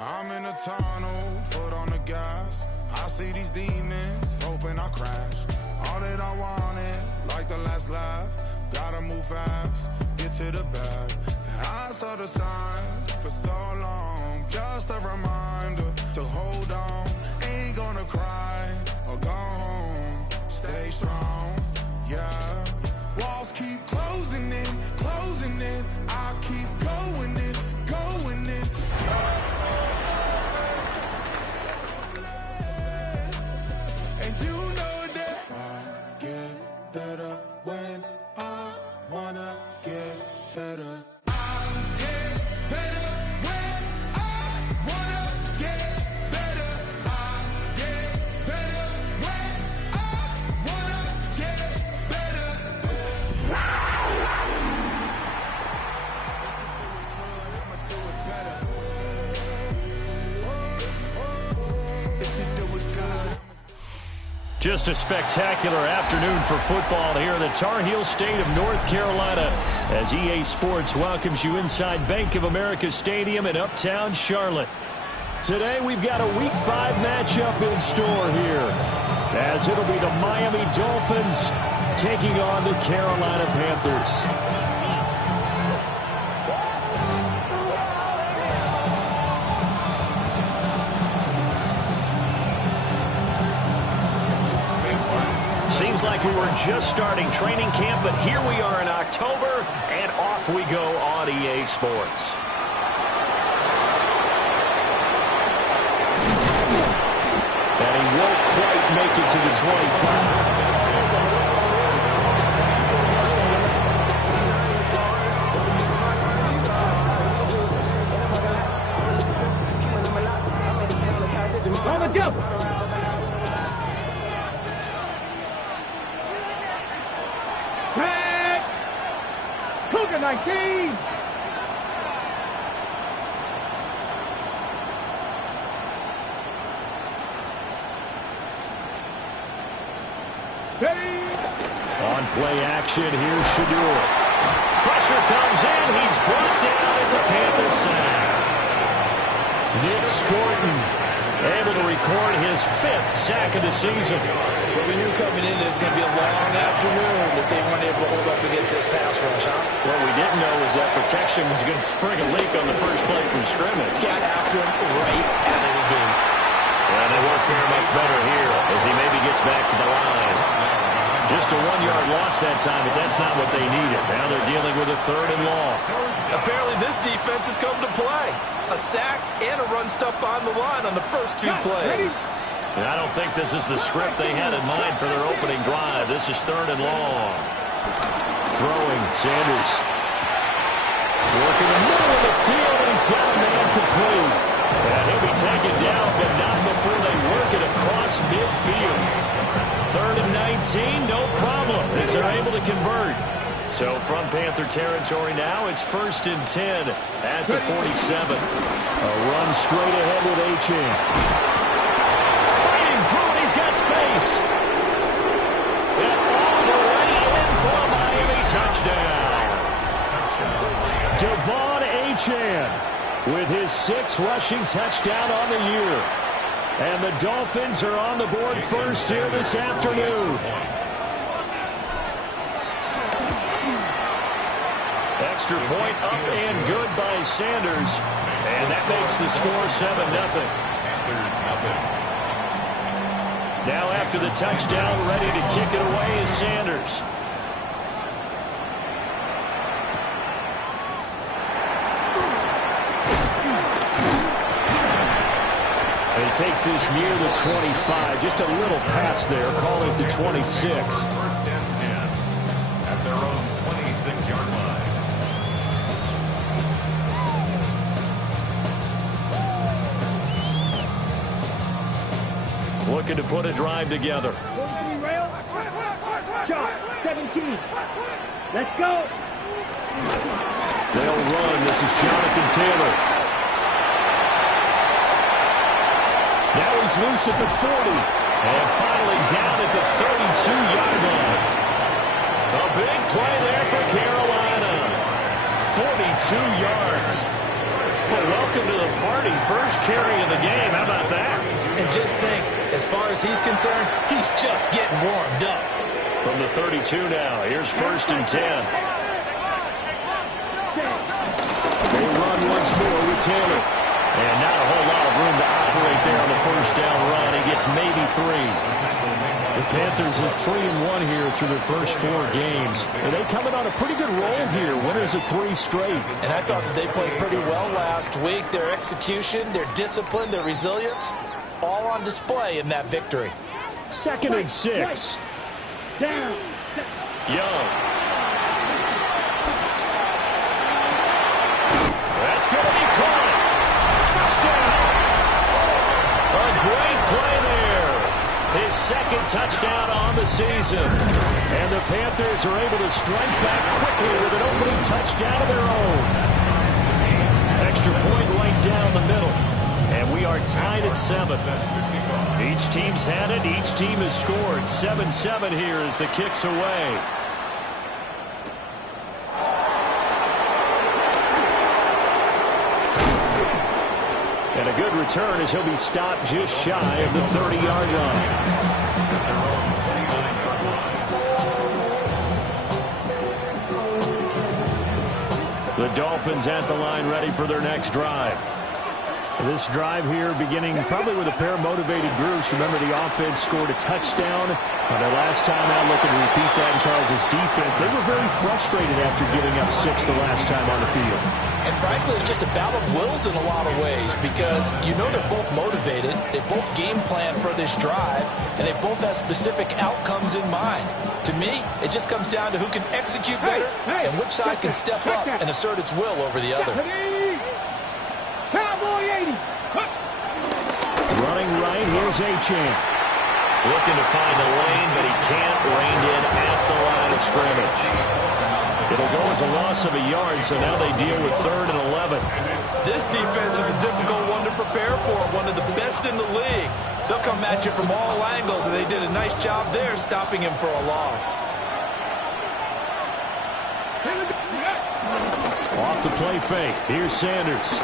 I'm in a tunnel, foot on the gas. I see these demons, hoping I crash. All that I wanted, like the last laugh. Gotta move fast, get to the bag. And I saw the signs for so long. Just a reminder to hold on. Ain't gonna cry or go home. Stay strong, yeah. Walls keep closing in, closing in. I keep going in, going in. And you know that I get better when I wanna get better. I get better when I wanna get better. I get better when I wanna get better. I'ma do it better. If you do it good. Just a spectacular afternoon for football here in the Tar Heel state of North Carolina as EA Sports welcomes you inside Bank of America Stadium in uptown Charlotte. Today we've got a Week 5 matchup in store here as it'll be the Miami Dolphins taking on the Carolina Panthers. Seems like we were just starting training camp, but here we are in October, and off we go on EA Sports. And he won't quite make it to the 25. Cougar 19. On play action, here's Shadur. Pressure comes in, he's brought down, it's a Panther sack. Nick Scorton able to record his 5th sack of the season. But we knew coming in it was going to be a long afternoon if they weren't able to hold up against this pass rush, huh? What we didn't know was that protection was going to spring a leak on the first play from scrimmage. Got after him right out of the gate. And they won't fare much better here as he maybe gets back to the line. Just a 1-yard loss that time, but that's not what they needed. Now they're dealing with a 3rd and long. Apparently this defense has come to play. A sack and a run stop on the line on the first 2 plays. And I don't think this is the script they had in mind for their opening drive. This is 3rd and long. Throwing, Sanders. Working the middle of the field, and he's got a man complete. And he'll be taken down, but not before they work it across midfield. 3rd and 19, no problem, as they're able to convert. So from Panther territory now, it's 1st and 10 at the 47. A run straight ahead with Achane. Fighting through it, he's got space. And all the way in for a Miami touchdown. Devon Achane with his 6th rushing touchdown on the year. And the Dolphins are on the board first here this afternoon. Extra point up and good by Sanders. And that makes the score 7-0. Now after the touchdown, ready to kick it away is Sanders. And he takes this near the 25. Just a little pass there. Call it the 26. 1st and 10 at their own 26-yard line. Looking to put a drive together. Shot, 17. Let's go. They'll run. This is Jonathan Taylor. Now he's loose at the 40. And finally down at the 32-yard line. A big play there for Carolina. 42 yards. well, welcome to the party. First carry of the game. How about that? And just think, as far as he's concerned, he's just getting warmed up. From the 32 now, here's 1st and 10. They run once more with Taylor. And not a whole lot of room to operate there on the first down run. He gets maybe 3. The Panthers are 3-1 here through their first 4 games. And they coming on a pretty good roll here. Winners of 3 straight. And I thought that they played pretty well last week. Their execution, their discipline, their resilience, all on display in that victory. 2nd and 6. Down. Young. That's going to be caught. Touchdown. A great play there. His 2nd touchdown on the season. And the Panthers are able to strike back quickly with an opening touchdown of their own. Extra point right down the middle. And we are tied at 7. Each team's had it. Each team has scored. 7-7 here as the kick's away. And a good return as he'll be stopped just shy of the 30-yard line. The Dolphins at the line ready for their next drive. This drive here beginning probably with a pair of motivated groups. Remember, the offense scored a touchdown on their last time out. Looking to repeat that in Charles' defense. They were very frustrated after giving up 6 the last time on the field. And frankly, it's just a battle of wills in a lot of ways because you know they're both motivated. They both game plan for this drive, and they both have specific outcomes in mind. To me, it just comes down to who can execute better and which side can step up and assert its will over the other. Cowboy 80. Running right, here's Achane. Looking to find a lane, but he can't. Reined in at the line of scrimmage. It'll go as a loss of a yard, so now they deal with 3rd and 11. This defense is a difficult one to prepare for, one of the best in the league. They'll come at you from all angles, and they did a nice job there stopping him for a loss. Off the play fake. Here's Sanders.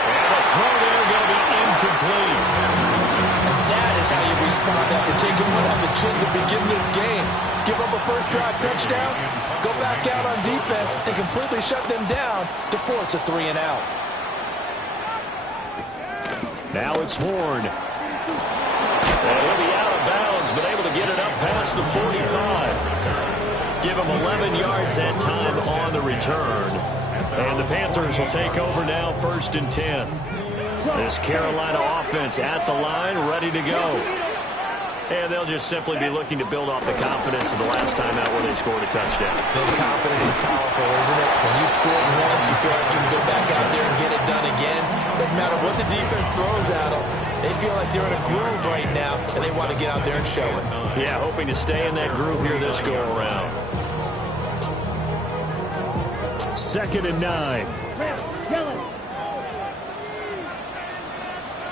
And the throw there going to be incomplete. And that is how you respond after taking one on the chin to begin this game. Give up a first drive touchdown, go back out on defense, and completely shut them down to force a 3 and out. Now it's Horn. And he'll be out of bounds, but able to get it up past the 45. Give him 11 yards that time on the return. And the Panthers will take over now, 1st and 10. This Carolina offense at the line, ready to go. And they'll just simply be looking to build off the confidence of the last time out where they scored a touchdown. The confidence is powerful, isn't it? When you score once, you feel like you can go back out there and get it done again. Doesn't matter what the defense throws at them. They feel like they're in a groove right now, and they want to get out there and show it. Yeah, hoping to stay in that groove here this go-around. 2nd and 9. Yellow.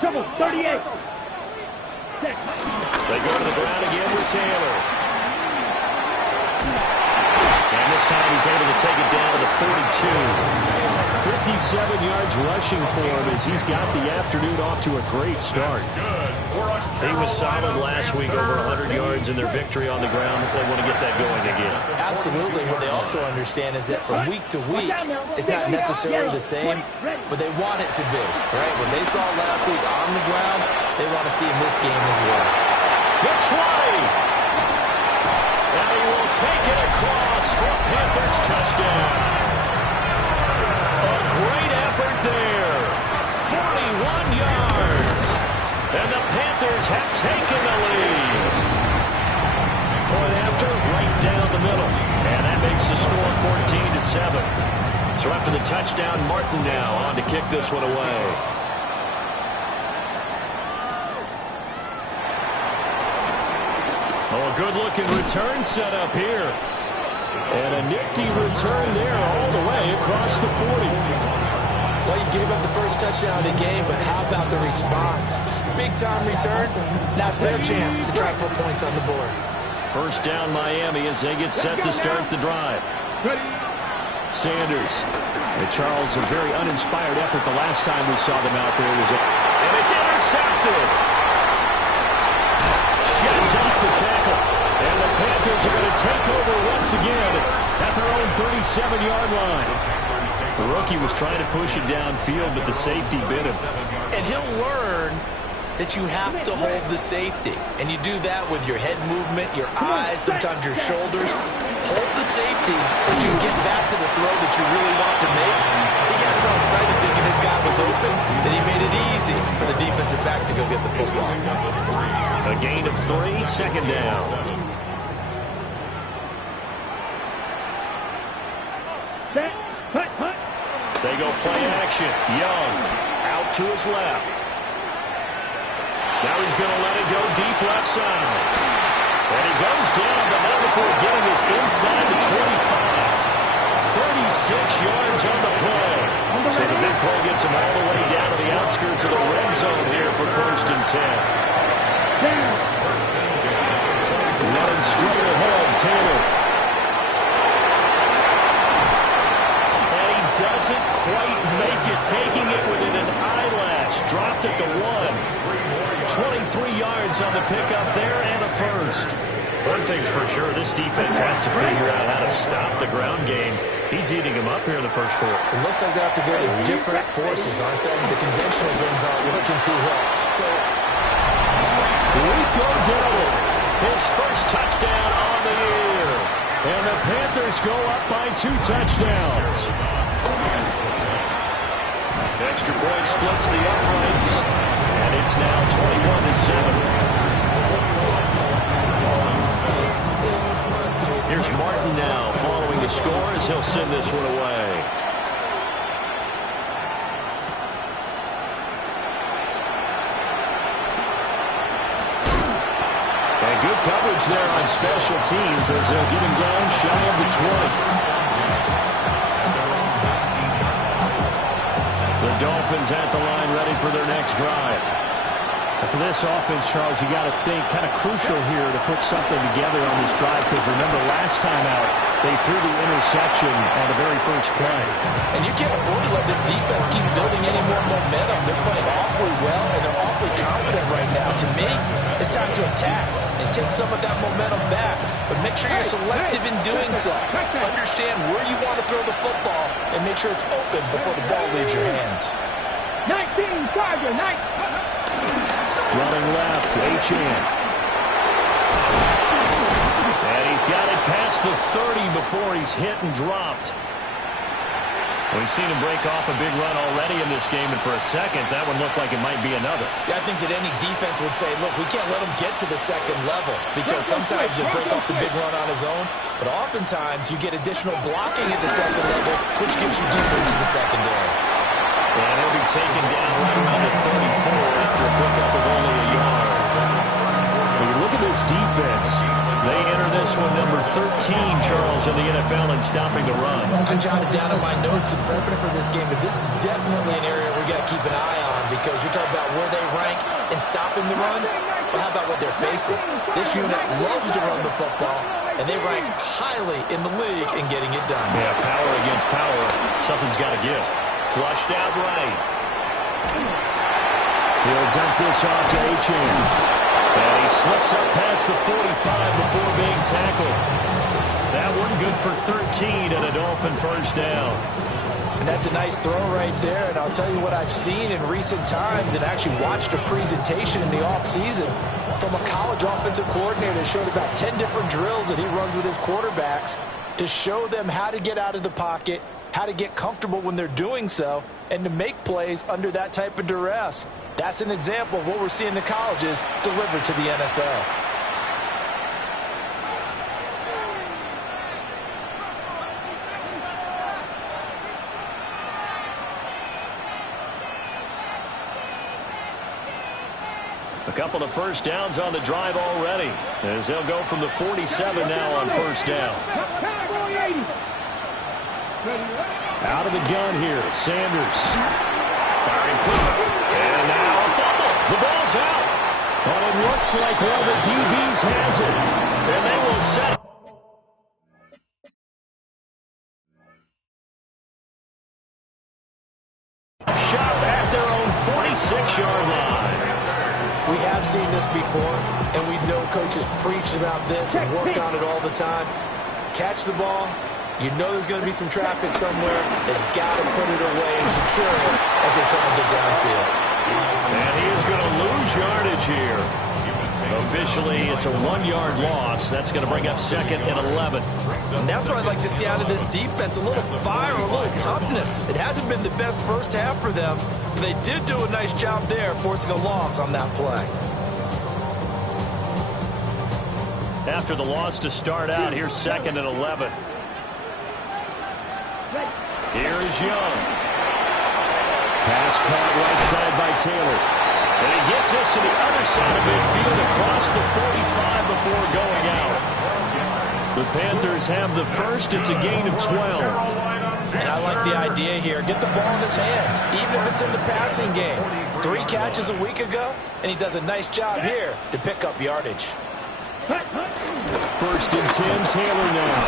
Double 38. They go to the ground again with Taylor. And this time he's able to take it down to the 42. 57 yards rushing for him as he's got the afternoon off to a great start. He was solid last week, over 100 yards in their victory on the ground. They want to get that going again. Absolutely. What they also understand is that from week to week, it's not necessarily the same, but they want it to be, right? When they saw it last week on the ground, they want to see in this game as well. The try! And he will take it across for a Panthers touchdown. A great effort there. 41 yards. And the Panthers have taken the lead. Point after, right down the middle. And that makes the score 14-7. So after the touchdown, Martin now on to kick this one away. Oh, a good-looking return set up here. And a nifty return there all the way across the 40. Well, you gave up the first touchdown of the game, but how about the response? Big-time return. Now it's their chance to try to put points on the board. First down Miami as they get set to start the drive. Sanders. And Charles, a very uninspired effort the last time we saw them out there. And it's intercepted. Sheds off the tackle. And the Panthers are going to take over once again at their own 37-yard line. The rookie was trying to push it downfield, but the safety bit him. And he'll learn that you have to hold the safety. And you do that with your head movement, your eyes, sometimes your shoulders. Hold the safety so you can get back to the throw that you really want to make. He got so excited thinking his guy was open that he made it easy for the defensive back to go get the football. A gain of 3, second down. Set, cut, hunt. They go play action. Young out to his left. Now he's going to let it go deep left side. And he goes down, but not before getting his inside the 25. 36 yards on the play. So the big play gets him all the way down to the outskirts of the red zone here for 1st and 10. Running straight ahead, Taylor. And he doesn't quite make it, taking it within an eyelash. Dropped at the 1. 23 yards on the pickup there and a first. One thing's for sure, this defense has to figure out how to stop the ground game. He's eating them up here in the first quarter. It looks like they have to go to different forces, aren't they? The conventional things aren't working too well. So, Rico Dowdle, his first touchdown on the year. And the Panthers go up by 2 touchdowns. Extra point splits the uprights. And it's now 21-7. Here's Martin now following the score as he'll send this one away. And good coverage there on special teams as they'll get him down shy of the 20. The Dolphins at the line ready for their next drive. And for this offense, Charles, you got to think kind of crucial here to put something together on this drive because remember last time out, they threw the interception on the very first play. And you can't afford to let this defense keep building any more momentum. They're playing awfully well, and they're awfully confident right now. To me, it's time to attack and take some of that momentum back. But make sure you're selective in doing so. Understand where you want to throw the football and make sure it's open before the ball leaves your hands. 19, Charger, 19. Running left, Achane. And he's got it past the 30 before he's hit and dropped. We've seen him break off a big run already in this game, and for a second, that one looked like it might be another. Yeah, I think that any defense would say, look, we can't let him get to the second level because sometimes he'll break off the big run on his own, but oftentimes you get additional blocking at the second level, which gets you deeper into the secondary. And he'll be taken down right around the 34 after a pickup of only a yard. When you look at this defense, they enter this one number 13, Charles, in the NFL in stopping the run. I jotted down in my notes in prepping for this game that this is definitely an area we got to keep an eye on because you're talking about where they rank in stopping the run. Well, how about what they're facing? This unit loves to run the football, and they rank highly in the league in getting it done. Yeah, power against power. Something's got to give. Flushed out right. He'll dump this off to Achane. And he slips up past the 45 before being tackled. That one good for 13 and a Dolphin first down. And that's a nice throw right there. And I'll tell you what I've seen in recent times and actually watched a presentation in the offseason from a college offensive coordinator that showed about 10 different drills that he runs with his quarterbacks to show them how to get out of the pocket, how to get comfortable when they're doing so, and to make plays under that type of duress. That's an example of what we're seeing in the colleges delivered to the NFL. A couple of first downs on the drive already, as they'll go from the 47 now on first down. Out of the gun here, Sanders. Firing quick. And now a fumble. The ball's out. And it looks like one of the DBs has it. And they will set shop at their own 46-yard line. We have seen this before, and we know coaches preach about this and work on it all the time. Catch the ball. You know there's going to be some traffic somewhere. They've got to put it away and secure it as they try and get downfield. And he is going to lose yardage here. Officially, it's a 1-yard loss. That's going to bring up 2nd and 11. And that's what I'd like to see out of this defense, a little fire, a little toughness. It hasn't been the best first half for them, but they did do a nice job there, forcing a loss on that play. After the loss to start out, here's 2nd and 11. Here's Young. Pass caught right side by Taylor. And he gets us to the other side of midfield across the 45 before going out. The Panthers have the first. It's a gain of 12. And I like the idea here. Get the ball in his hands, even if it's in the passing game. 3 catches a week ago, and he does a nice job here to pick up yardage. 1st and 10, Taylor now.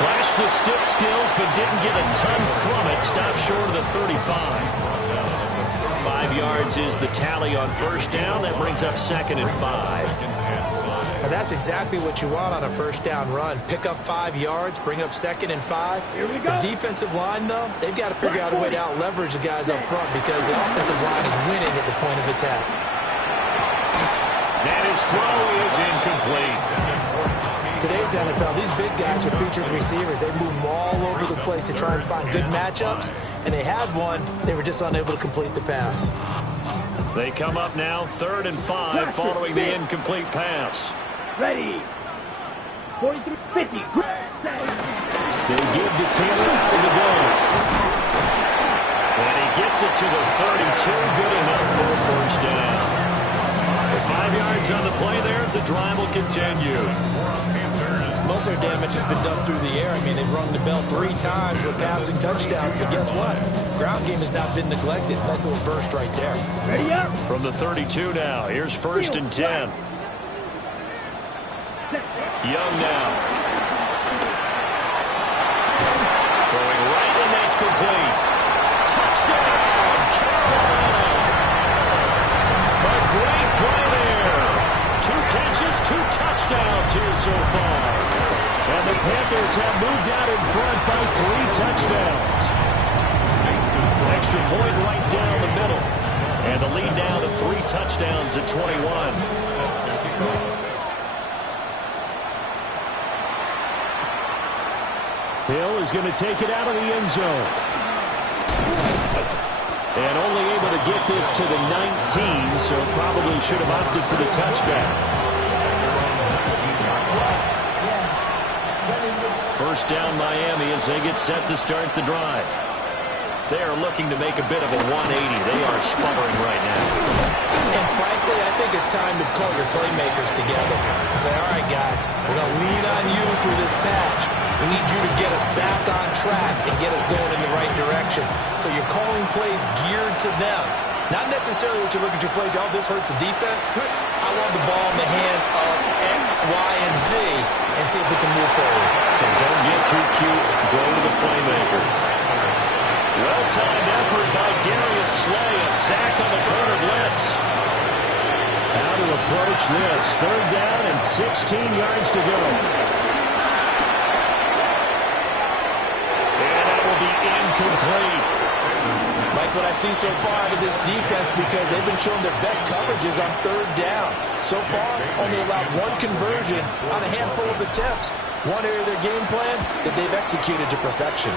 Flashed the stick skills, but didn't get a ton from it. Stopped short of the 35. 5 yards is the tally on 1st down. That brings up 2nd and 5. And that's exactly what you want on a 1st down run. Pick up 5 yards, bring up 2nd and 5. The defensive line, though, they've got to figure out a way to out-leverage the guys up front because the offensive line is winning at the point of attack. And his throw is incomplete. Today's NFL, these big guys are featured receivers. They move them all over the place to try and find good matchups, and they had one. They were just unable to complete the pass. They come up now, 3rd and 5, following the incomplete pass. Ready. 43, 50. They give to Taylor out of the gun. And he gets it to the 32, good enough for a 1st down. With 5 yards on the play there, as the drive will continue. Most of their damage has been done through the air. I mean, they've rung the bell 3 times with passing touchdowns, but guess what? Ground game has not been neglected. Nice little burst right there. Ready up. From the 32 now, here's 1st and 10. Young now. Throwing right, and that's complete. Touchdown, Carolina. A great play there. 2 catches, 2 touchdowns here so far. And the Panthers have moved out in front by 3 touchdowns. Extra point right down the middle. And the lead now to 3 touchdowns at 21. Hill is going to take it out of the end zone. And only able to get this to the 19, so probably should have opted for the touchback. 1st down Miami as they get set to start the drive. They are looking to make a bit of a 180. They are sputtering right now. And frankly, I think it's time to call your playmakers together and say, all right, guys, we're going to lean on you through this patch. We need you to get us back on track and get us going in the right direction. So you're calling plays geared to them. Not necessarily what you look at your plays, oh, this hurts the defense. I want the ball in the hands of X, Y, and Z and see if we can move forward. So don't get too cute. Go to the playmakers. Well-timed effort by Darius Slay. A sack on the corner blitz. How to approach this. 3rd down and 16 yards to go. And that will be incomplete. Like what I see so far out of this defense because they've been showing their best coverages on 3rd down. So far, only allowed 1 conversion on a handful of attempts. One area of their game plan that they've executed to perfection.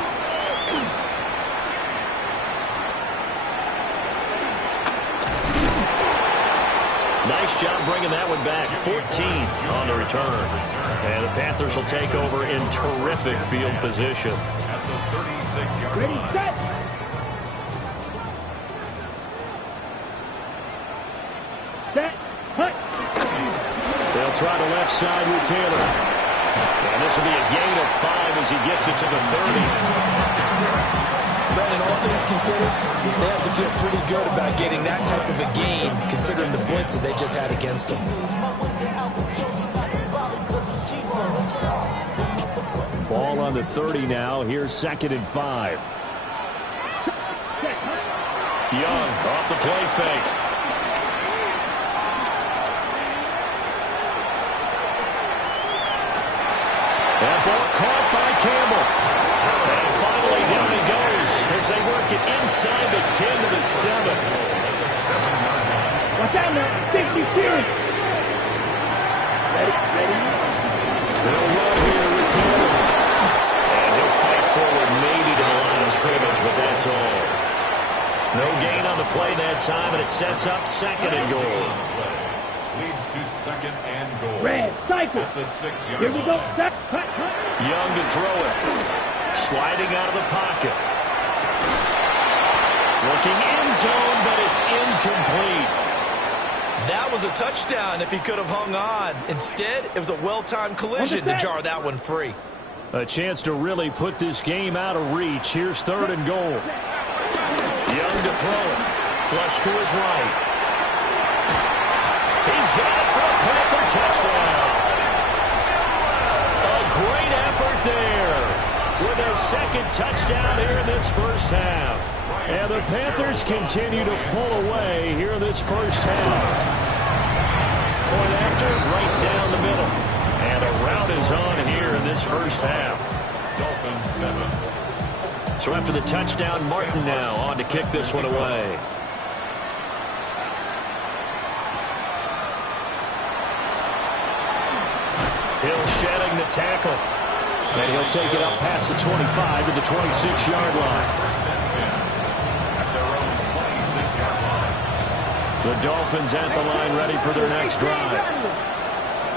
Nice job bringing that one back. 14 on the return. And the Panthers will take over in terrific field position. At the 36-yard line. Ready, set. Set. Hunt. They'll try the left side with Taylor. And this will be a gain of 5 as he gets it to the 30. Brandon, all things considered, they have to feel pretty good about getting that type of a gain, considering the blitz that they just had against them. Ball on the 30 now. Here's 2nd and 5. Young off the play fake. That ball caught by Campbell. And finally down he goes as they work it inside the 10 to the 7. Watch out now. Safety clearance. Ready. They'll run here with Taylor. And he'll fight forward maybe to the line of scrimmage, but that's all. No gain on the play that time, and it sets up 2nd and goal. Leads to 2nd and goal. Red, cycle. At the 6-yard Here we go. line. Hut. Young to throw it. Sliding out of the pocket. Looking end zone, but it's incomplete. That was a touchdown if he could have hung on. Instead, it was a well-timed collision to jar that one free. A chance to really put this game out of reach. Here's 3rd and goal. Young to throw it. Flush to his right. He's got it for a Panther touchdown. A great effort there with their 2nd touchdown here in this first half. And the Panthers continue to pull away here in this first half. Point after, right down the middle. And a rout is on here in this first half. Dolphins 7. So after the touchdown, Martin now on to kick this one away. Hill shedding the tackle. And he'll take it up past the 25 to the 26-yard line. At their own 26-yard line. The Dolphins at the line ready for their next drive.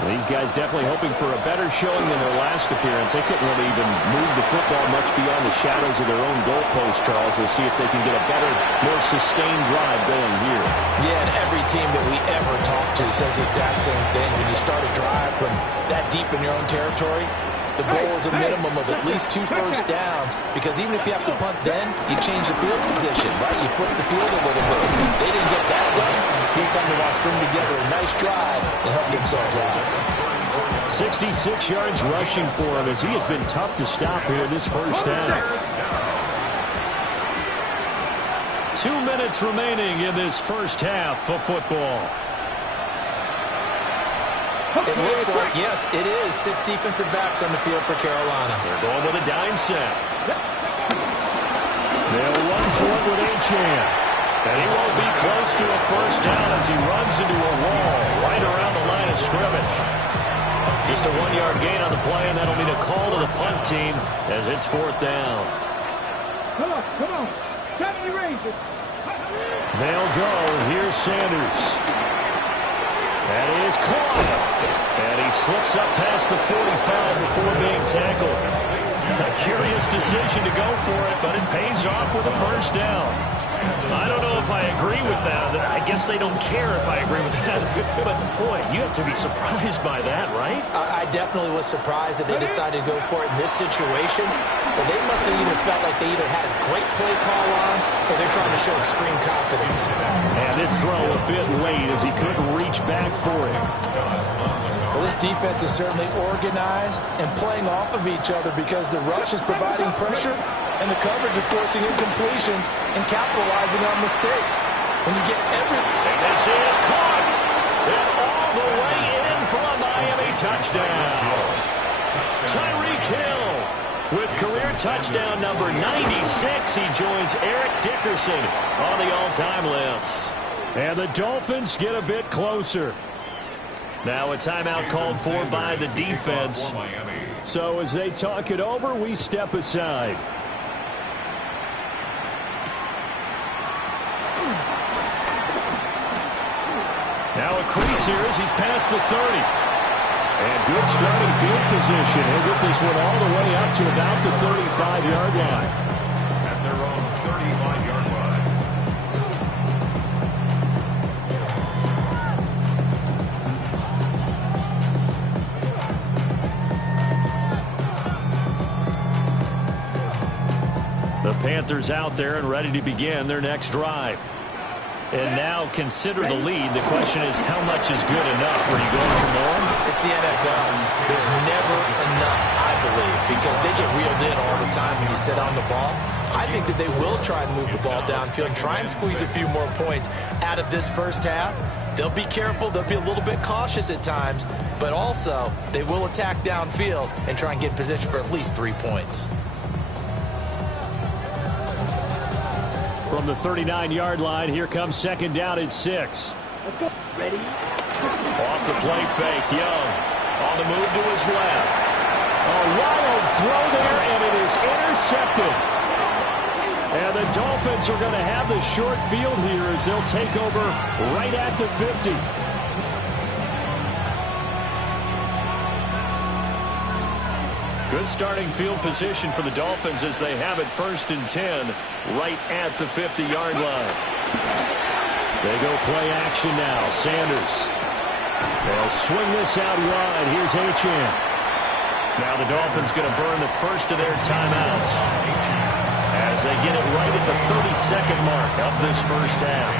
These guys definitely hoping for a better showing than their last appearance. They couldn't really even move the football much beyond the shadows of their own goalpost, Charles. We'll see if they can get a better, more sustained drive going here. Yeah, and every team that we ever talk to says the exact same thing. When you start a drive from that deep in your own territory, the goal is a minimum of at least 2 first downs, because even if you have to punt then, you change the field position, right? You flip the field a little bit. They didn't get that done. This time they want to string together a nice drive to help themselves out. 66 yards rushing for him as he has been tough to stop here this first half. 2 minutes remaining in this first half of football. It looks like, yes, it is 6 defensive backs on the field for Carolina. They're going with a dime set. They'll run for it with Achane. And he won't be close to a first down as he runs into a wall right around the line of scrimmage. Just a 1-yard gain on the play, and that'll mean a call to the punt team as it's 4th down. Come on. 70 Rangers. They'll go. Here's Sanders. That is caught. And he slips up past the 45 before being tackled. A curious decision to go for it, but it pays off with a first down. I don't know if I agree with that. I guess they don't care if I agree with that. But, boy, you have to be surprised by that, right? I definitely was surprised that they decided to go for it in this situation. But they must have either felt like they either had a great play call on or they're trying to show extreme confidence. And this throw a bit late as he couldn't reach back for it. Well, this defense is certainly organized and playing off of each other because the rush is providing pressure and the coverage is forcing incompletions and capitalizing on mistakes. When you get everything. And this is caught. And all the way in for a Miami touchdown. Tyreek Hill with career touchdown number 96. He joins Eric Dickerson on the all-time list. And the Dolphins get a bit closer. Now a timeout called for by the defense. So as they talk it over, we step aside. Now a crease here as he's past the 30. And good starting field position. He'll get this one all the way up to about the 35-yard line. At their own 35-yard line. The Panthers out there and ready to begin their next drive. And now consider the lead. The question is, how much is good enough? Are you going for more? It's the NFL. There's never enough, I believe, because they get reeled in all the time when you sit on the ball. I think that they will try and move the ball downfield and try and squeeze a few more points out of this first half. They'll be careful. They'll be a little bit cautious at times, but also they will attack downfield and try and get in position for at least 3 points. From the 39-yard line, here comes second down and 6. Let's go. Ready? Off the play fake, Young. On the move to his left. A wild throw there, and it is intercepted. And the Dolphins are going to have the short field here as they'll take over right at the 50. Good starting field position for the Dolphins as they have it 1st and 10 right at the 50-yard line. They go play action now. Sanders. They'll swing this out wide. Here's Achane. Now the Dolphins going to burn the first of their timeouts as they get it right at the 32nd mark of this first half.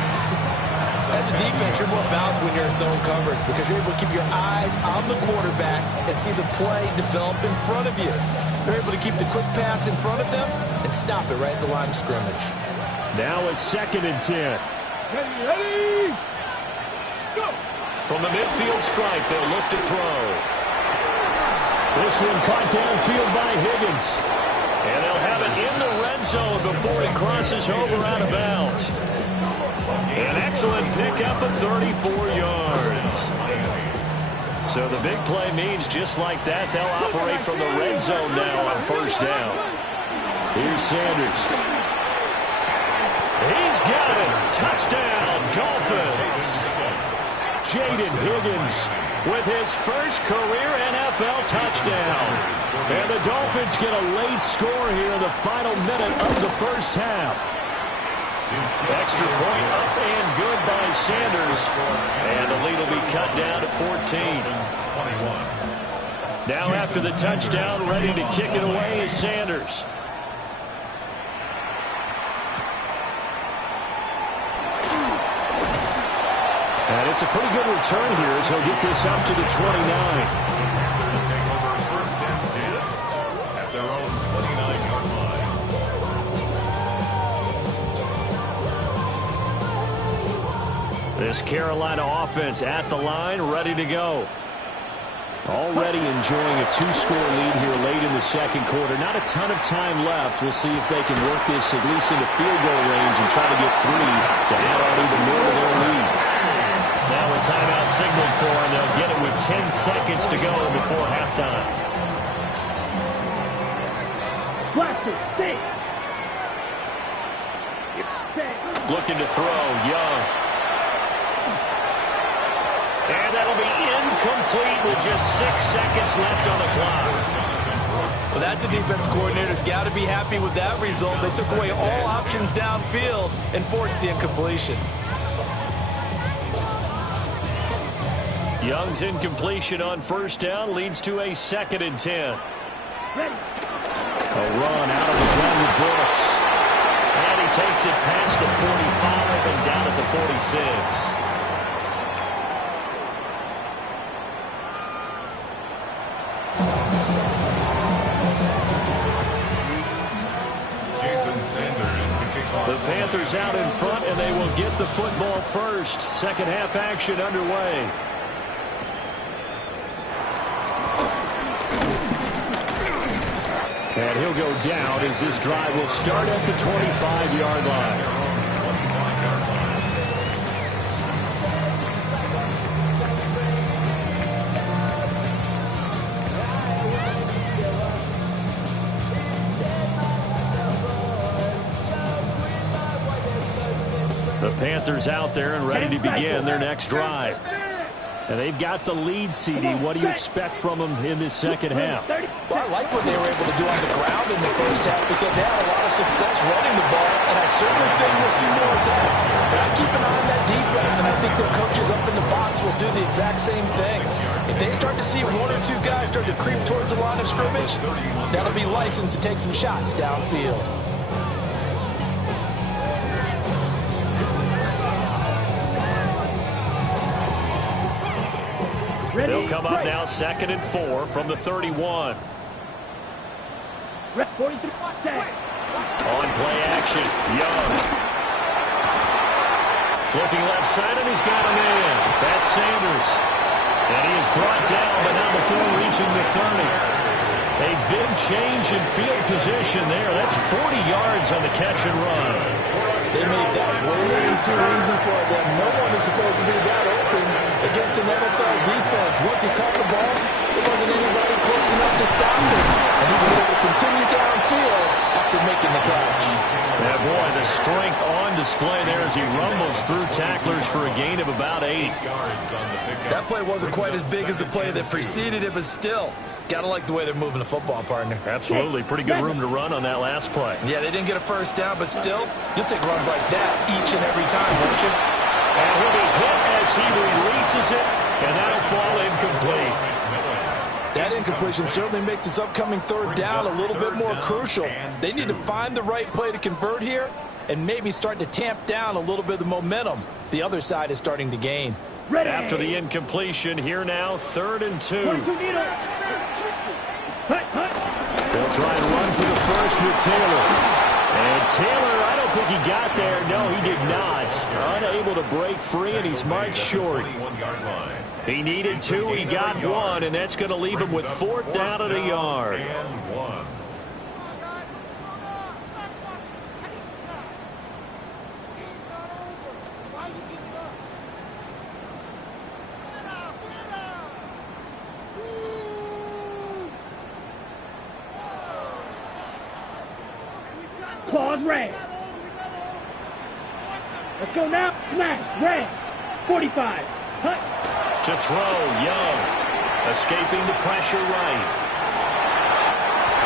As a defense, you're more balanced when you're in zone coverage because you're able to keep your eyes on the quarterback and see the play develop in front of you. They're able to keep the quick pass in front of them and stop it right at the line of scrimmage. Now a 2nd and 10. Ready? Go! From the midfield stripe, they'll look to throw. This one caught downfield by Higgins. And they'll have it in the red zone before he crosses over out of bounds. An excellent pickup of 34 yards. So the big play means just like that, they'll operate from the red zone now on first down. Here's Sanders. He's got it. Touchdown, Dolphins. Jaden Higgins with his first career NFL touchdown. And the Dolphins get a late score here in the final minute of the first half. Extra point up and good by Sanders. And the lead will be cut down to 14. Now after the touchdown, ready to kick it away is Sanders. And it's a pretty good return here as he'll get this up to the 29. This Carolina offense at the line, ready to go. Already enjoying a 2-score lead here late in the second quarter. Not a ton of time left. We'll see if they can work this at least into field goal range and try to get 3 to add on even more to their lead. Now a timeout signaled for, and they'll get it with 10 seconds to go before halftime. Blaster, stay. Looking to throw, Young. And that'll be incomplete with just 6 seconds left on the clock. Well, that's a defense coordinator's got to be happy with that result. They took away all options downfield and forced the incompletion. Young's incompletion on first down leads to a 2nd and 10. Ready. A run out of the gun with Brooks. And he takes it past the 45 and down at the 46. The Panthers out in front, and they will get the football first. Second half action underway. And he'll go down as this drive will start at the 25-yard line. The Panthers out there and ready to begin their next drive. And they've got the lead, CD. What do you expect from them in this second half? Well, I like what they were able to do on the ground in the first half because they had a lot of success running the ball, and I certainly think we'll see more of that. Got to keep an eye on that defense, and I think their coaches up in the box will do the exact same thing. If they start to see 1 or 2 guys start to creep towards the line of scrimmage, that'll be licensed to take some shots downfield. They'll come up now 2nd and 4 from the 31. Rep 43. Set. On play action, Young. Looking left side, and he's got him in. That's Sanders. And he is brought down, but now before reaching the 30. A big change in field position there. That's 40 yards on the catch and run. They made that way too easy for them. No one is supposed to be that open against an NFL defense. Once he caught the ball, there wasn't anybody close enough to stop him. And he was able to continue downfield after making the catch. Yeah, boy, the strength on display there as he rumbles through tacklers for a gain of about 8. That play wasn't quite as big as the play that preceded it, but still, gotta like the way they're moving the football, partner. Absolutely. Pretty good room to run on that last play. Yeah, they didn't get a first down, but still, you'll take runs like that each and every time, won't you? And he'll be hit as he releases it, and that'll fall incomplete. That incompletion certainly makes this upcoming third down a little bit more crucial. They need to find the right play to convert here and maybe start to tamp down a little bit of the momentum the other side is starting to gain. Ready. After the incompletion, here now, 3rd and 2. Hut, hut. They'll try and run for the first with Taylor. And Taylor, I don't think he got there. No, he did not. Unable to break free, and he's marked short. He needed 2, he got 1, and that's going to leave him with 4th down at a yard. Claws red. Let's go now. Smash. Red. 45. Hut. To throw, Young. Escaping the pressure right.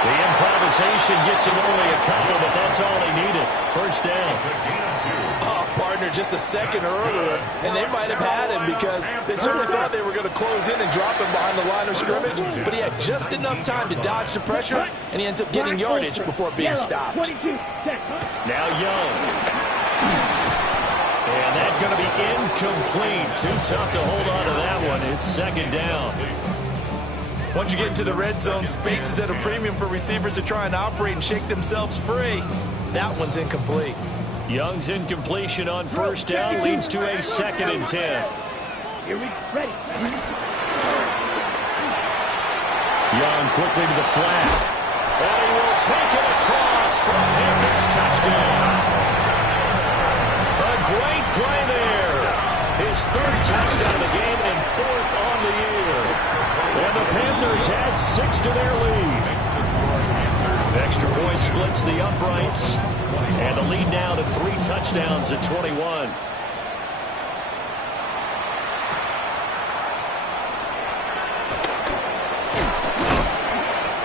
The improvisation gets him only a couple, but that's all he needed. First down. Oh, partner, just a second earlier, and they might have had him because they certainly thought they were going to close in and drop him behind the line of scrimmage, but he had just enough time to dodge the pressure, and he ends up getting yardage before being stopped. Now Young. And that's going to be incomplete. Too tough to hold on to that one. It's 2nd down. Once you get into the red zone, space is at a premium for receivers to try and operate and shake themselves free. That one's incomplete. Young's incompletion on first down leads to a 2nd and 10. Here we ready. Young quickly to the flat. And he will take it across for a Panthers touchdown. A great play there. His 3rd touchdown of the game and 4th on the year. And the Panthers add 6 to their lead. Extra point splits the uprights. And the lead now to 3 touchdowns at 21.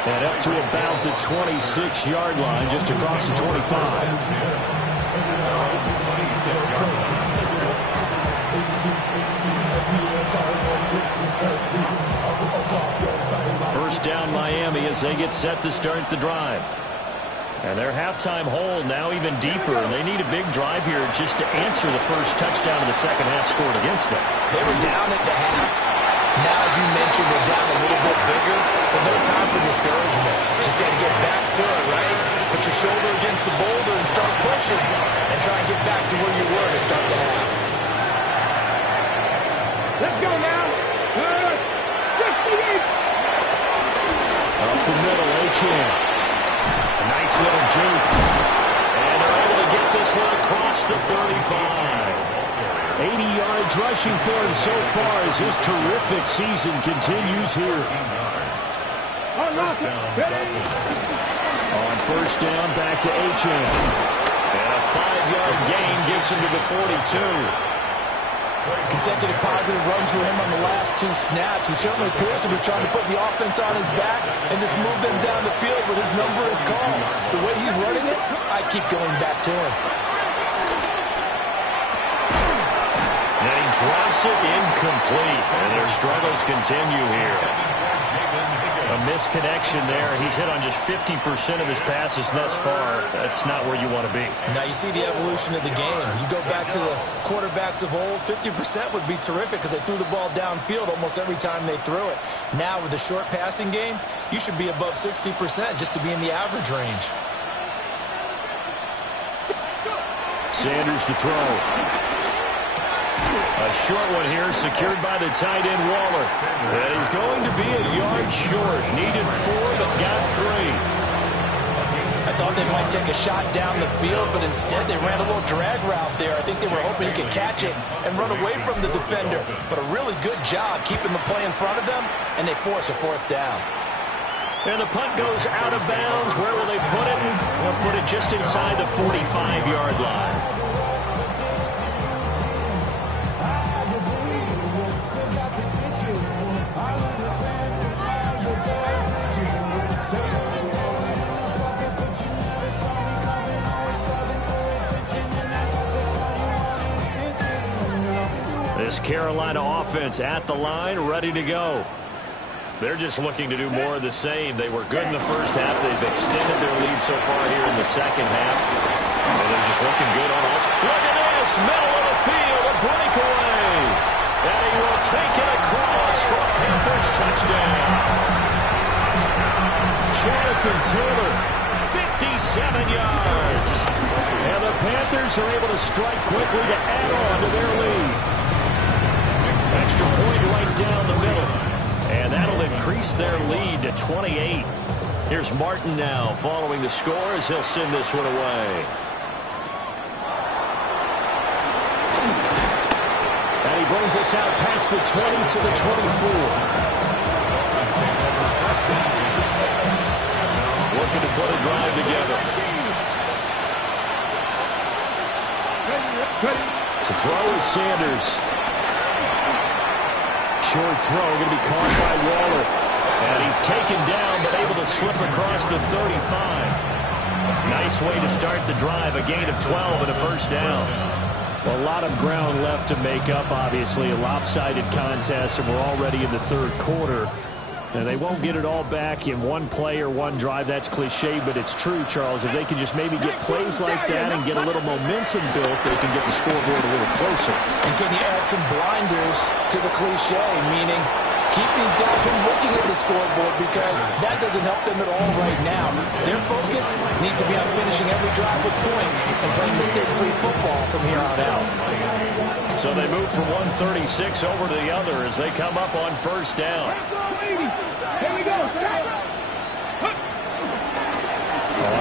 And up to about the 26-yard line, just across the 25. First down Miami as they get set to start the drive. And their halftime hole now even deeper. They need a big drive here just to answer the first touchdown of the second half scored against them. They were down at the half. Now, as you mentioned, they're down a little bit bigger, but no time for discouragement. Just got to get back to it, right? Put your shoulder against the boulder and start pushing and try and get back to where you were to start the half. Let's go now. Up the middle, H.M. A nice little juke. And they're able to get this one across the 35. 80 yards rushing for him so far as his terrific season continues here. On first down, back to H.M. And a 5-yard gain gets him to the 42. Consecutive positive runs for him on the last 2 snaps. He certainly appears to be trying to put the offense on his back and just move them down the field, but his number is called. The way he's running it, I keep going back to him. And he drops it incomplete, and their struggles continue here. A misconnection there. He's hit on just 50% of his passes thus far. That's not where you want to be. Now you see the evolution of the game. You go back to the quarterbacks of old, 50% would be terrific because they threw the ball downfield almost every time they threw it. Now with the short passing game, you should be above 60% just to be in the average range. Sanders to throw. A short one here, secured by the tight end Waller. And he's going to be a yard short. Needed 4, but got 3. I thought they might take a shot down the field, but instead they ran a little drag route there. I think they were hoping he could catch it and run away from the defender. But a really good job keeping the play in front of them, and they force a 4th down. And the punt goes out of bounds. Where will they put it? They'll put it just inside the 45-yard line. This Carolina offense at the line, ready to go. They're just looking to do more of the same. They were good in the first half. They've extended their lead so far here in the second half. And they're just looking good on us. Look at this, middle of the field, a breakaway. And he will take it across for a Panthers touchdown. Jonathan Taylor, 57 yards. And the Panthers are able to strike quickly to add on to their lead. Extra point right down the middle. And that'll increase their lead to 28. Here's Martin now following the score as he'll send this one away. And he brings us out past the 20 to the 24. Looking to put a drive together. To throw is Sanders. Short throw going to be caught by Waller. And he's taken down but able to slip across the 35. Nice way to start the drive. A gain of 12 and a first down. Well, a lot of ground left to make up, obviously. A lopsided contest, and we're already in the third quarter. And they won't get it all back in one play or one drive. That's cliche, but it's true, Charles. If they can just maybe get plays like that and get a little momentum built, they can get the scoreboard a little closer. And can you add some blinders to the cliche, meaning keep these guys from looking at the scoreboard because that doesn't help them at all right now. Their focus needs to be on finishing every drive with points and playing mistake-free football from here on out. So they move from 136 over to the other as they come up on first down. Here we go. On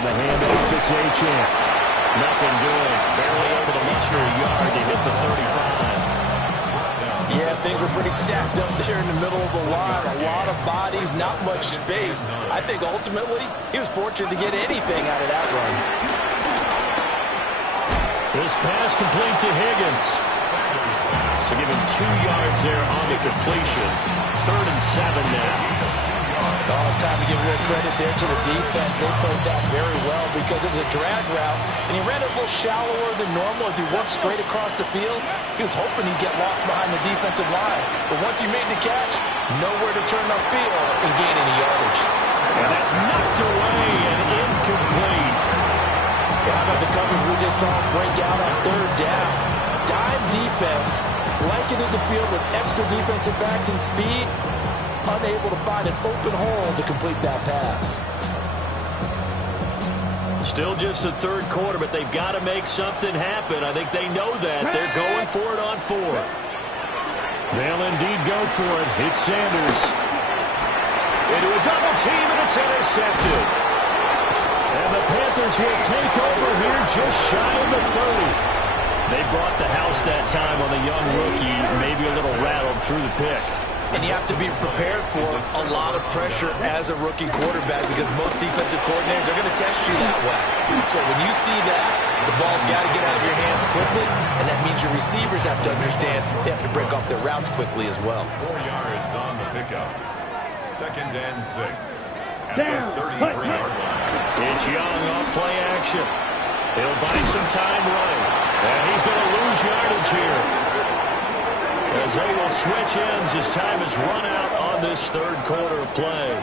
the handoff, it's Achane. Nothing doing. Barely able to muster a yard to hit the 35. Yeah, things were pretty stacked up there in the middle of the line. A lot of bodies, not much space. I think ultimately he was fortunate to get anything out of that run. This pass complete to Higgins. So give him 2 yards there on the completion. 3rd and 7 now. Oh, it's time to give a little credit there to the defense. They played that very well because it was a drag route, and he ran it a little shallower than normal as he worked straight across the field. He was hoping he'd get lost behind the defensive line, but once he made the catch, nowhere to turn upfield and gain any yardage. And that's knocked away and incomplete. How about the coverage we just saw break out on 3rd down? Dime defense, blanketed the field with extra defensive backs and speed, unable to find an open hole to complete that pass. Still just the third quarter, but they've got to make something happen. I think they know that. They're going for it on 4th. They'll indeed go for it. It's Sanders. Into a double team, and it's intercepted. And the Panthers will take over here just shy of the 30. They brought the house that time on the young rookie, maybe a little rattled through the pick. And you have to be prepared for a lot of pressure as a rookie quarterback because most defensive coordinators are going to test you that way. So when you see that, the ball's got to get out of your hands quickly, and that means your receivers have to understand they have to break off their routes quickly as well. 4 yards on the pickup. 2nd and 6. At Down. the 33-yard line. It's Young off play action. He'll buy some time running. And he's going to lose yardage here. As they will switch ends as time is run out on this third quarter of play.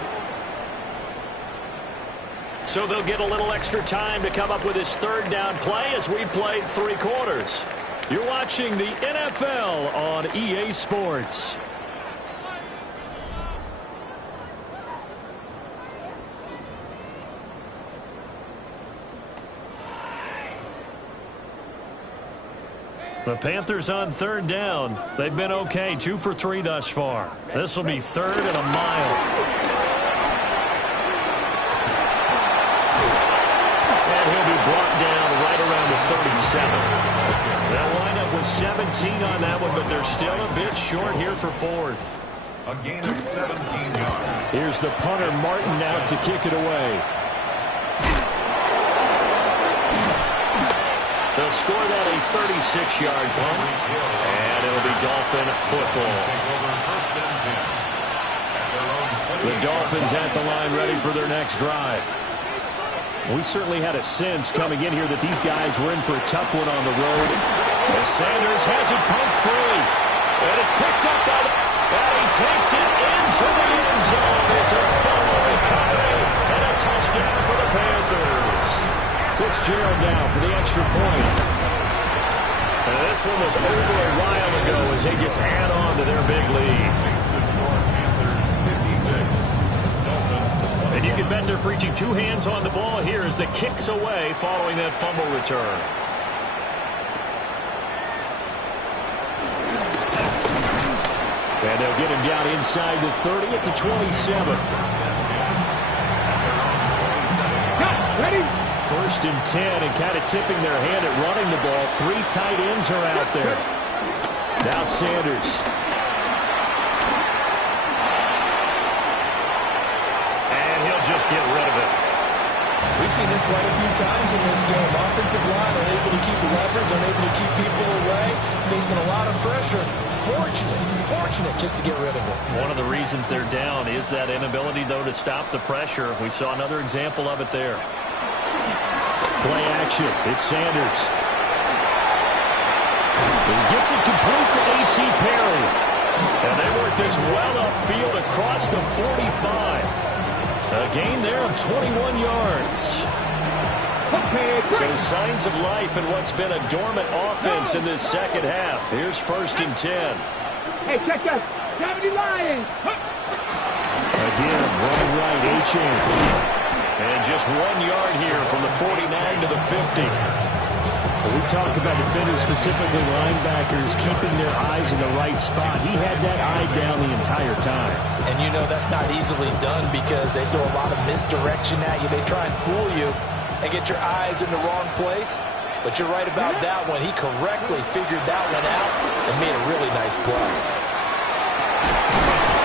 So they'll get a little extra time to come up with his third down play as we played 3 quarters. You're watching the NFL on EA Sports. The Panthers on third down. They've been okay, 2 for 3 thus far. This will be 3rd and a mile. And he'll be brought down right around the 37. They'll wind up with 17 on that one, but they're still a bit short here for 4th. A gain of 17 yards. Here's the punter, Martin, out to kick it away. They'll score that a 36-yard punt, and it'll be Dolphin football. The Dolphins at the line ready for their next drive. We certainly had a sense coming in here that these guys were in for a tough one on the road. As Sanders has it pumped free, and it's picked up by the... And he takes it into the end zone. It's a fumble recovery and a touchdown for the Panthers. Fitzgerald now for the extra point. And this one was over a while ago as they just add on to their big lead. And you can bet they're preaching 2 hands on the ball here as the kick's away following that fumble return. And they'll get him down inside the 30 at the 27. Ready? 1st and 10, and kind of tipping their hand at running the ball. 3 tight ends are out there. Now Sanders. And he'll just get rid of it. We've seen this quite a few times in this game. Offensive line unable to keep leverage, unable to keep people away, facing a lot of pressure. Fortunate just to get rid of it. One of the reasons they're down is that inability, though, to stop the pressure. We saw another example of it there. Play action. It's Sanders. He gets it complete to A.T. Perry. And they work this well upfield across the 45. A gain there of 21 yards. So signs of life in what's been a dormant offense in this second half. Here's 1st and 10. Hey, check that. Gravity Lions. Again, running right, A-Chain. And just 1 yard here from the 49 to the 50. We talk about defenders, specifically linebackers, keeping their eyes in the right spot. He had that eye down the entire time. And you know that's not easily done because they throw a lot of misdirection at you. They try and fool you and get your eyes in the wrong place. But you're right about that one. He correctly figured that one out and made a really nice play.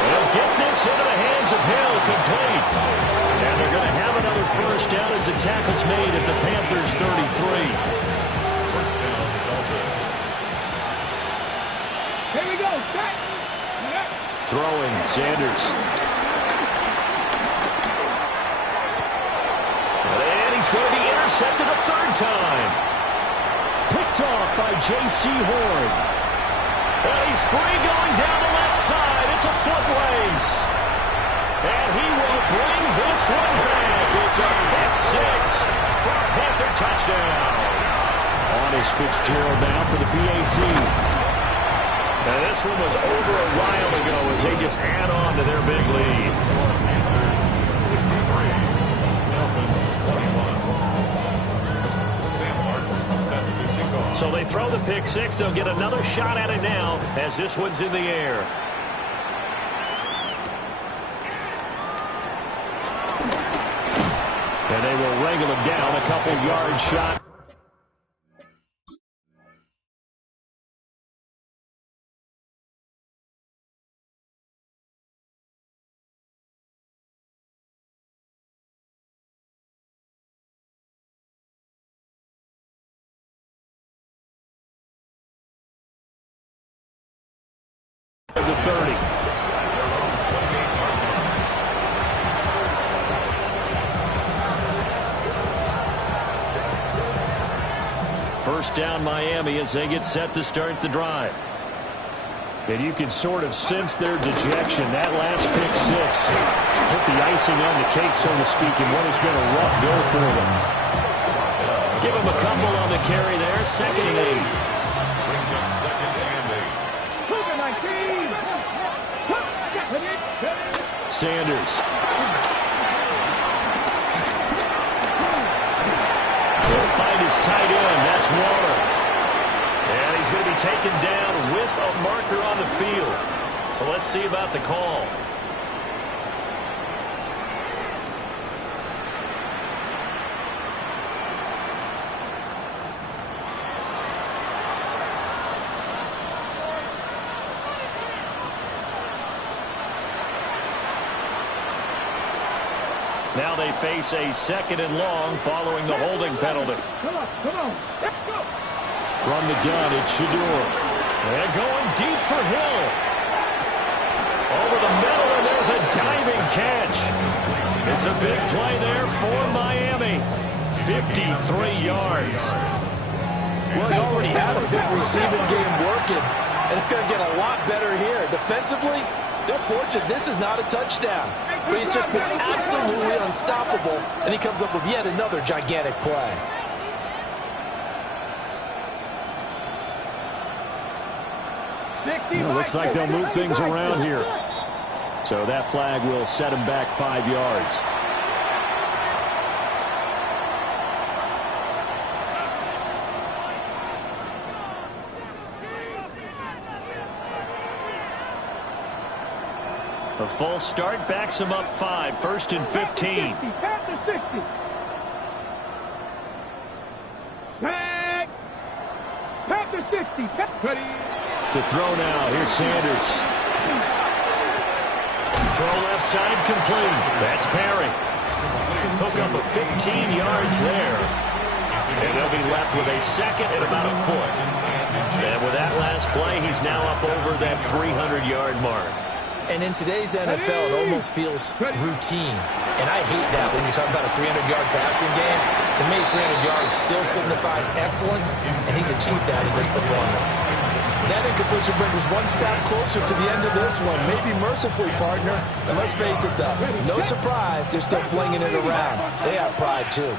They'll get this into the hands of Hill, complete. And they're going to have another 1st down as the tackle's made at the Panthers' 33. Here we go. Back. Throwing, Sanders. And he's going to be intercepted a 3rd time. Picked off by J.C. Horn. And he's free going down the left side. It's a foot race. And he will bring this one back. It's a pick 6 for a Panther touchdown. On is Fitzgerald now for the PAT. And this one was over a while ago as they just add on to their big lead. So they throw the pick 6. They'll get another shot at it now as this one's in the air. And they will wrangle him down a couple yards shot. The 30. First down Miami as they get set to start the drive. And you can sort of sense their dejection. That last pick six put the icing on the cake, so to speak, in what has been a rough go for them. Give them a couple on the carry there. 2nd and 8. Brings up 2nd and 8. Sanders. He'll find his tight end. That's Waller. And he's going to be taken down with a marker on the field. So let's see about the call. Now they face a 2nd and long following the holding penalty. Come on, let's go. From the gun, it's Shador. And going deep for Hill. Over the middle, and there's a diving catch. It's a big play there for Miami. 53 yards. Well, he already had a big receiving game working, and it's going to get a lot better here. Defensively, they're fortunate this is not a touchdown. But he's just been absolutely unstoppable, and he comes up with yet another gigantic play. It looks like they'll move things around here. So that flag will set him back 5 yards. A full start backs him up 5. 1st and 15. Back to 60. Back to 60. Ready. To throw now. Here's Sanders. Throw left side complete. That's Perry. Hook up a 15 yards there. And they'll be left with a 2nd and about a foot. And with that last play, he's now up over that 300-yard mark. And in today's NFL, it almost feels routine. And I hate that when you talk about a 300-yard passing game. To me, 300 yards still signifies excellence, and he's achieved that in this performance. That incompletion brings us one step closer to the end of this one. Maybe mercifully, partner. And let's face it, though, no surprise, they're still flinging it around. They have pride, too.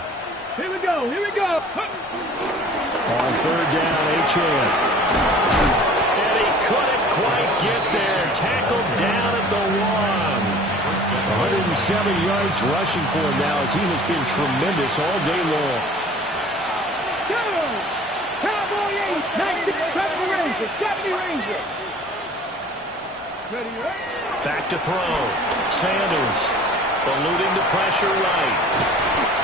Here we go. Here we go. On 3rd down, H.A. And he couldn't quite get there. Tackled down at the 1. 107 yards rushing for him now as he has been tremendous all day long. Cowboy 8, 70 Rangers, 70 Rangers. Back to throw. Sanders eluding the pressure right.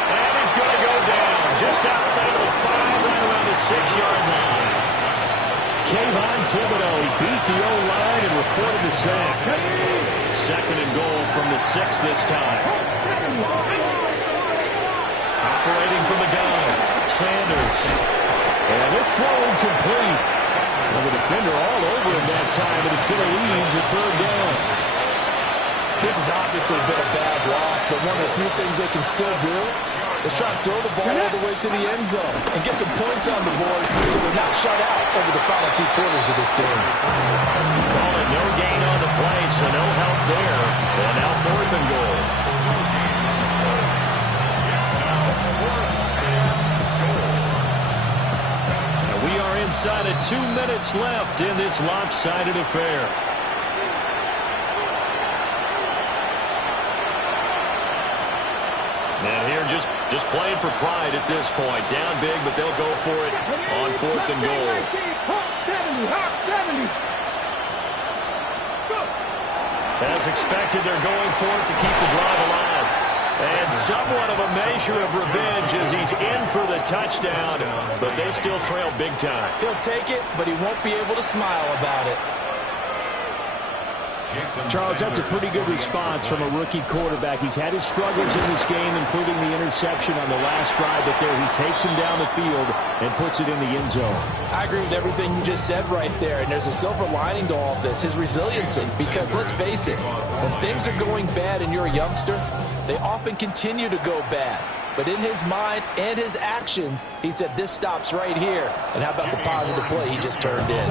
And he's going to go down just outside of the 5, right around the 6-yard line. Kayvon Thibodeau, he beat the O-line and recorded the sack. 2nd and goal from the 6 this time. Operating from the gun, Sanders. And this throw incomplete. Well, the defender all over him that time, and it's going to lead to 3rd down. This has obviously been a bad loss, but one of the few things they can still do is try to throw the ball all the way to the end zone and get some points on the board so they're not shut out over the final 2 quarters of this game. Call it no gain on the play, so no help there. And now 4th and goal. And we are inside of 2 minutes left in this lopsided affair. And here just playing for pride at this point. Down big, but they'll go for it on 4th and goal. As expected, they're going for it to keep the drive alive. And somewhat of a measure of revenge as he's in for the touchdown, but they still trail big time. He'll take it, but he won't be able to smile about it. Charles, that's a pretty good response from a rookie quarterback. He's had his struggles in this game, including the interception on the last drive, but there he takes him down the field and puts it in the end zone. I agree with everything you just said right there, and there's a silver lining to all of this, his resiliency, because let's face it, when things are going bad and you're a youngster, they often continue to go bad. But in his mind and his actions, he said this stops right here. And how about the positive play he just turned in?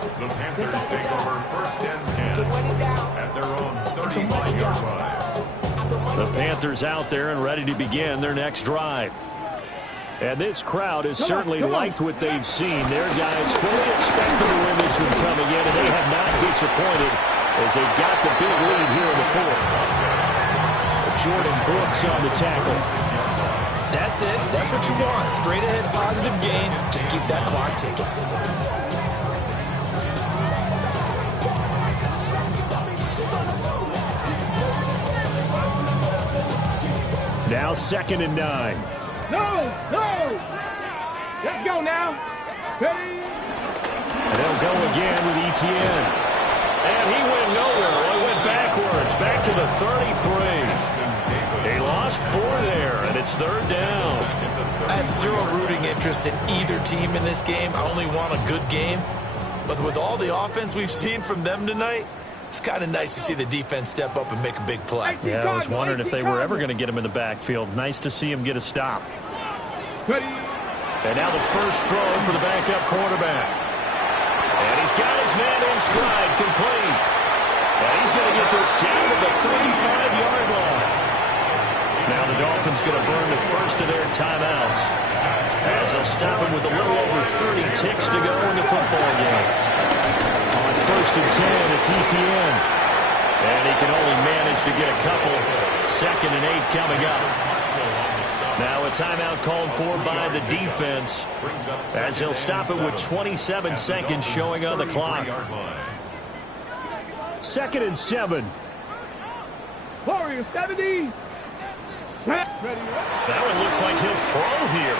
The Panthers take over 1st and 10 at their own 35-yard line. The Panthers out there and ready to begin their next drive. And this crowd has certainly liked what they've seen. Their guys fully expected to win this one coming in, and they have not disappointed as they got the big lead here in the fourth. Jordan Brooks on the tackle. That's it. That's what you want. Straight ahead, positive gain. Just keep that clock ticking. Now 2nd and 9. No! Let's go now. Ready? And they'll go again with Etienne. And he went nowhere. Well, he went backwards. Back to the 33. He lost 4 there, and it's 3rd down. I have zero rooting interest in either team in this game. I only want a good game. But with all the offense we've seen from them tonight, it's kind of nice to see the defense step up and make a big play. Yeah, I was wondering if they were ever going to get him in the backfield. Nice to see him get a stop. Ready? And now the first throw for the backup quarterback. And he's got his man in stride, complete. And he's going to get this down to the 35-yard line. Now the Dolphins going to burn the first of their timeouts as they'll stop him with a little over 30 ticks to go in the football game. On 1st and 10, it's Etienne. And he can only manage to get a couple. 2nd and 8 coming up. Now a timeout called for by the defense as he'll stop it with 27 seconds showing on the clock. 2nd and 7. Warriors 70. Ready? That one looks like he'll throw here.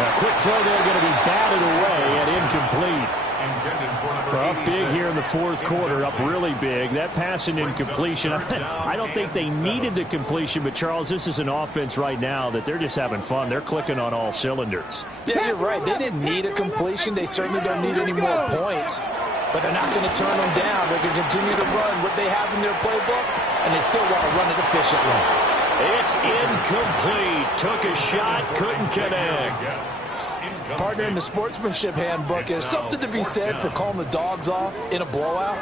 A quick throw there, going to be batted away and incomplete. Up big here in the fourth quarter, up really big. That pass and incompletion, I don't think they needed the completion, but Charles, this is an offense right now that they're just having fun. They're clicking on all cylinders. Yeah, you're right. They didn't need a completion. They certainly don't need any more points. But they're not going to turn them down. They can continue to run what they have in their playbook, and they still want to run it efficiently. It's incomplete. Took a shot, couldn't connect. Partner, in the sportsmanship handbook, there's something to be said for calling the dogs off in a blowout.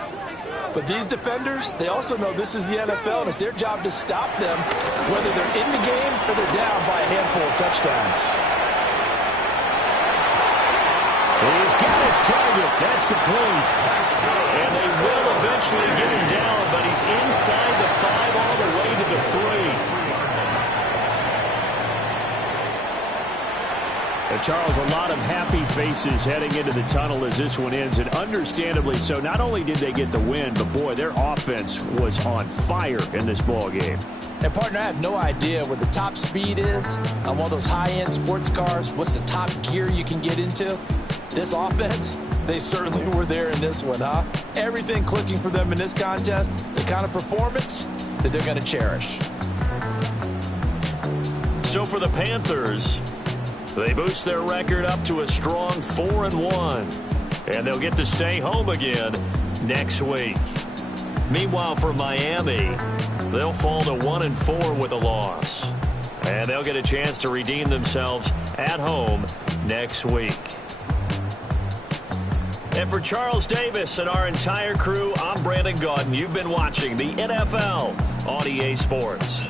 But these defenders, they also know this is the NFL, and it's their job to stop them, whether they're in the game or they're down by a handful of touchdowns. He's got his target. That's complete. And they will eventually get him down, but he's inside the 5 all the way to the 3. Charles, a lot of happy faces heading into the tunnel as this one ends, and understandably so. Not only did they get the win, but boy, their offense was on fire in this ball game. And partner, I have no idea what the top speed is on one of those high-end sports cars. What's the top gear you can get into? This offense, they certainly were there in this one, huh? Everything clicking for them in this contest, the kind of performance that they're going to cherish. So for the Panthers, they boost their record up to a strong 4-1, and they'll get to stay home again next week. Meanwhile, for Miami, they'll fall to 1-4 with a loss, and they'll get a chance to redeem themselves at home next week. And for Charles Davis and our entire crew, I'm Brandon Gaudin. You've been watching the NFL on EA Sports.